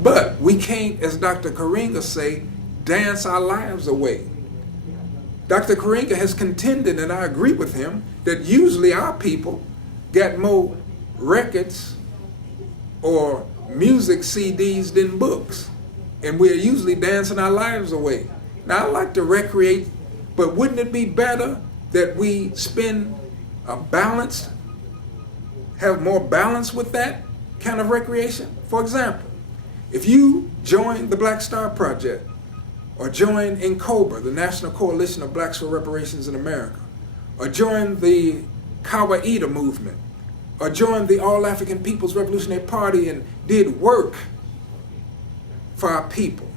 But we can't, as Dr. Karinga say, dance our lives away. Dr. Karinga has contended, and I agree with him, that usually our people got more records or music CDs than books. And we're usually dancing our lives away. Now, I like to recreate, but wouldn't it be better that we spend a balanced, have more balance with that kind of recreation? For example, if you join the Black Star Project, or join NCOBRA, the National Coalition of Blacks for Reparations in America, or join the Kawaida movement, or join the All African People's Revolutionary Party and did work for our people,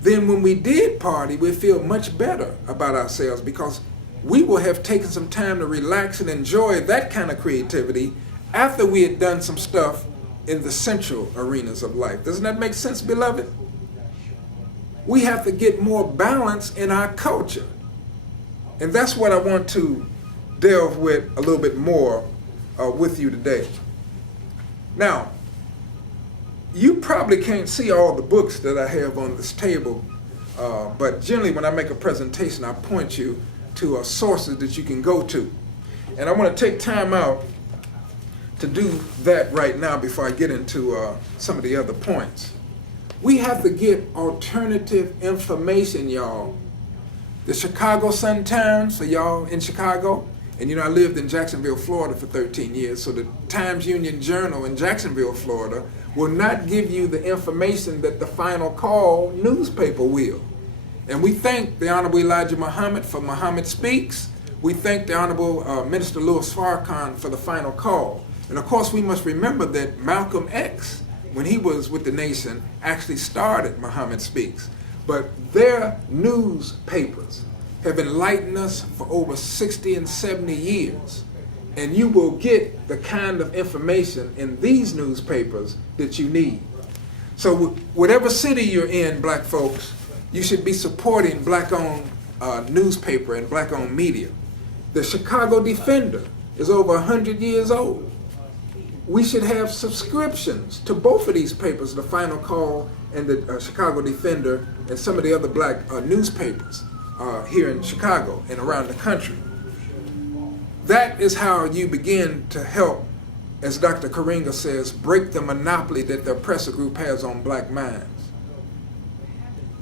then when we did party, we feel much better about ourselves because we will have taken some time to relax and enjoy that kind of creativity after we had done some stuff in the central arenas of life. Doesn't that make sense, beloved? We have to get more balance in our culture. And that's what I want to delve with a little bit more with you today. Now, you probably can't see all the books that I have on this table, but generally when I make a presentation, I point you to sources that you can go to. And I want to take time out to do that right now before I get into some of the other points. We have to get alternative information, y'all. The Chicago Sun-Times, for y'all in Chicago, and I lived in Jacksonville, Florida for 13 years, so the Times-Union Journal in Jacksonville, Florida, will not give you the information that the Final Call newspaper will. And we thank the Honorable Elijah Muhammad for Muhammad Speaks. We thank the Honorable Minister Louis Farrakhan for the Final Call. And of course, we must remember that Malcolm X, when he was with the nation, actually started Muhammad Speaks. But their newspapers have enlightened us for over 60 and 70 years. And you will get the kind of information in these newspapers that you need. So whatever city you're in, black folks, you should be supporting black-owned newspaper and black-owned media. The Chicago Defender is over 100 years old. We should have subscriptions to both of these papers, the Final Call and the Chicago Defender, and some of the other black newspapers here in Chicago and around the country. That is how you begin to help, as Dr. Karinga says, break the monopoly that the oppressor group has on black minds.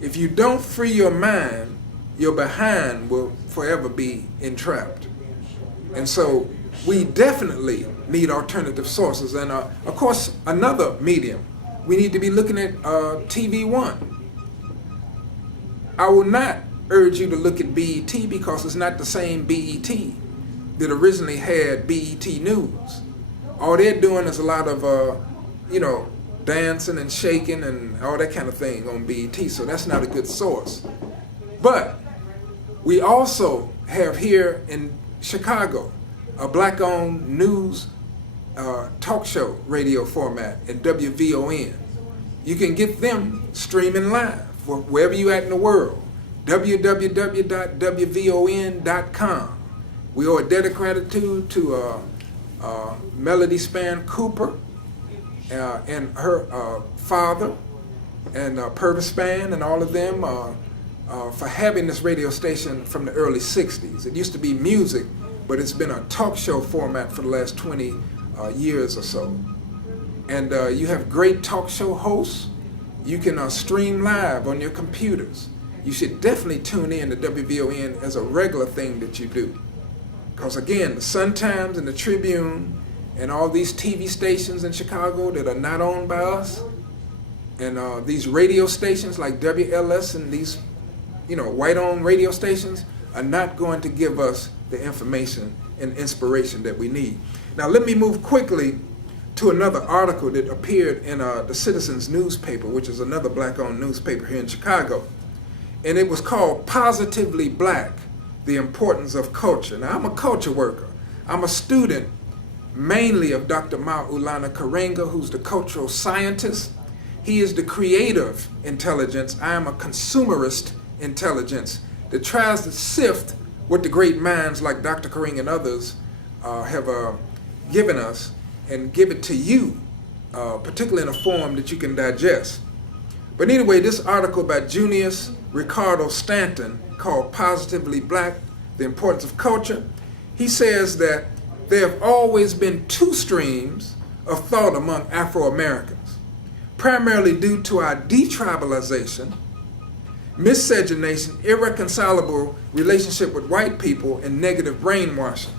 If you don't free your mind, your behind will forever be entrapped. And so we definitely need alternative sources. And of course, another medium, we need to be looking at TV One. I will not urge you to look at BET because it's not the same BET that originally had BET News. All they're doing is a lot of, dancing and shaking and all that kind of thing on BET, so that's not a good source. But we also have here in Chicago a black-owned news talk show radio format in WVON. You can get them streaming live wherever you're at in the world. www.wvon.com. We owe a debt of gratitude to Melody Spann Cooper and her father and Purvis Spann and all of them for having this radio station from the early 60s. It used to be music, but it's been a talk show format for the last 20 years or so. And you have great talk show hosts. You can stream live on your computers. You should definitely tune in to WVON as a regular thing that you do. Because again, the Sun-Times and the Tribune and all these TV stations in Chicago that are not owned by us, and these radio stations like WLS and these, white-owned radio stations are not going to give us the information and inspiration that we need. Now, let me move quickly to another article that appeared in the Citizens newspaper, which is another black-owned newspaper here in Chicago. And it was called Positively Black, The Importance of Culture. Now, I'm a culture worker. I'm a student mainly of Dr. Maulana Karenga, who's the cultural scientist. He is the creative intelligence. I am a consumerist intelligence that tries to sift what the great minds like Dr. Karenga and others have given us and give it to you, particularly in a form that you can digest. But anyway, this article by Junius Ricardo Stanton called Positively Black, The Importance of Culture, he says that there have always been two streams of thought among Afro-Americans, primarily due to our detribalization, miscegenation, irreconcilable relationship with white people, and negative brainwashing.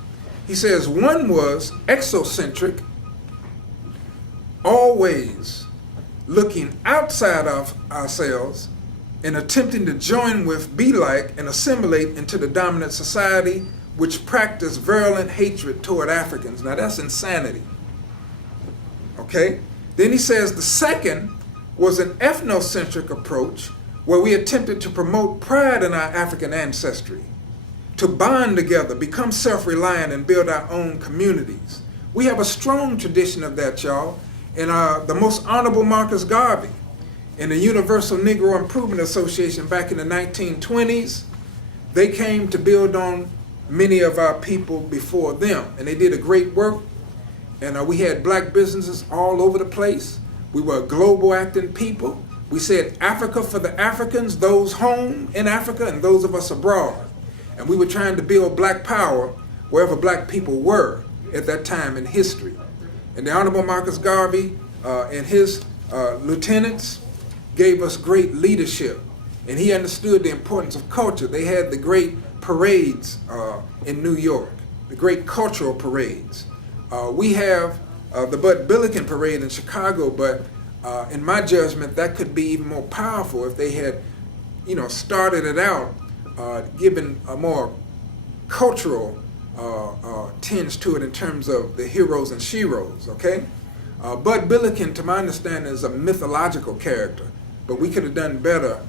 He says one was exocentric, always looking outside of ourselves and attempting to join with, be like, and assimilate into the dominant society which practiced virulent hatred toward Africans. Now that's insanity. Okay? Then he says the second was an ethnocentric approach where we attempted to promote pride in our African ancestry, to bond together, become self-reliant, and build our own communities. We have a strong tradition of that, y'all. And the most honorable Marcus Garvey and the Universal Negro Improvement Association back in the 1920s, they came to build on many of our people before them. And they did a great work. And we had black businesses all over the place. We were a global acting people. We said Africa for the Africans, those home in Africa and those of us abroad. And we were trying to build black power wherever black people were at that time in history. And the Honorable Marcus Garvey and his lieutenants gave us great leadership. And he understood the importance of culture. They had the great parades in New York, the great cultural parades. We have the Bud Billiken parade in Chicago, but in my judgment, that could be even more powerful if they had, started it out, given a more cultural tinge to it in terms of the heroes and sheroes, okay? Bud Billiken, to my understanding, is a mythological character, but we could have done better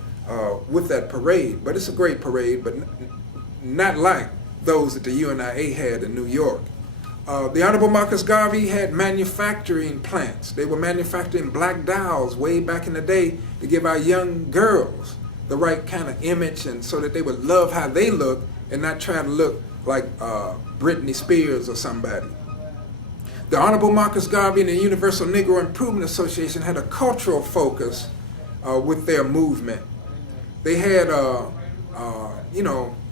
with that parade. But it's a great parade, but not like those that the UNIA had in New York. The Honorable Marcus Garvey had manufacturing plants. They were manufacturing black dolls way back in the day to give our young girls the right kind of image, and so that they would love how they look and not try to look like Britney Spears or somebody. The Honorable Marcus Garvey and the Universal Negro Improvement Association had a cultural focus with their movement. They had,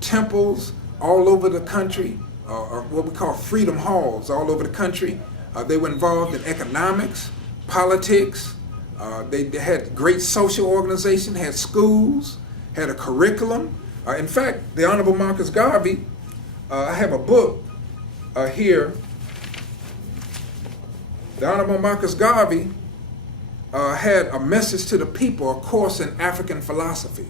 temples all over the country, or what we call freedom halls all over the country. They were involved in economics, politics. They had great social organization, had schools, had a curriculum. In fact, the Honorable Marcus Garvey, I have a book here. The Honorable Marcus Garvey had a message to the people, a course in African philosophy.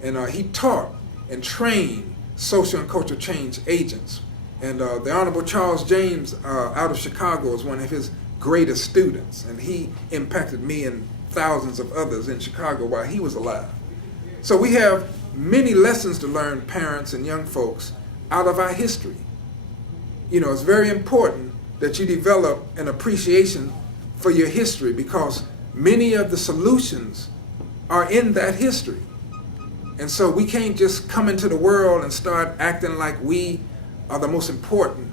And he taught and trained social and cultural change agents. And the Honorable Charles James out of Chicago is one of his greatest students. And he impacted me and thousands of others in Chicago while he was alive. So we have many lessons to learn, parents and young folks, out of our history. It's very important that you develop an appreciation for your history, because many of the solutions are in that history. And so we can't just come into the world and start acting like we are the most important,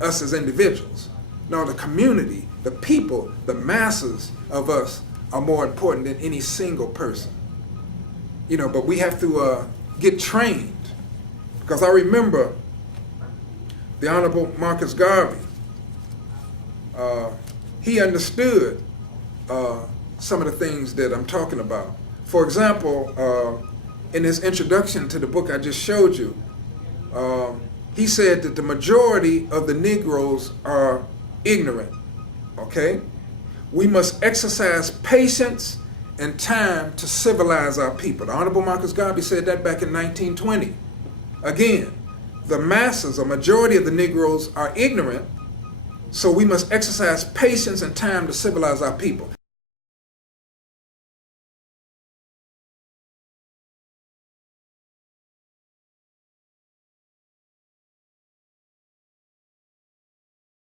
us as individuals. No, the community, the people, the masses of us are more important than any single person. But we have to get trained. Because I remember the Honorable Marcus Garvey, he understood some of the things that I'm talking about. For example, in his introduction to the book I just showed you, he said that the majority of the Negroes are ignorant, okay? We must exercise patience and time to civilize our people. The Honorable Marcus Garvey said that back in 1920. Again, the masses, a majority of the Negroes are ignorant, so we must exercise patience and time to civilize our people.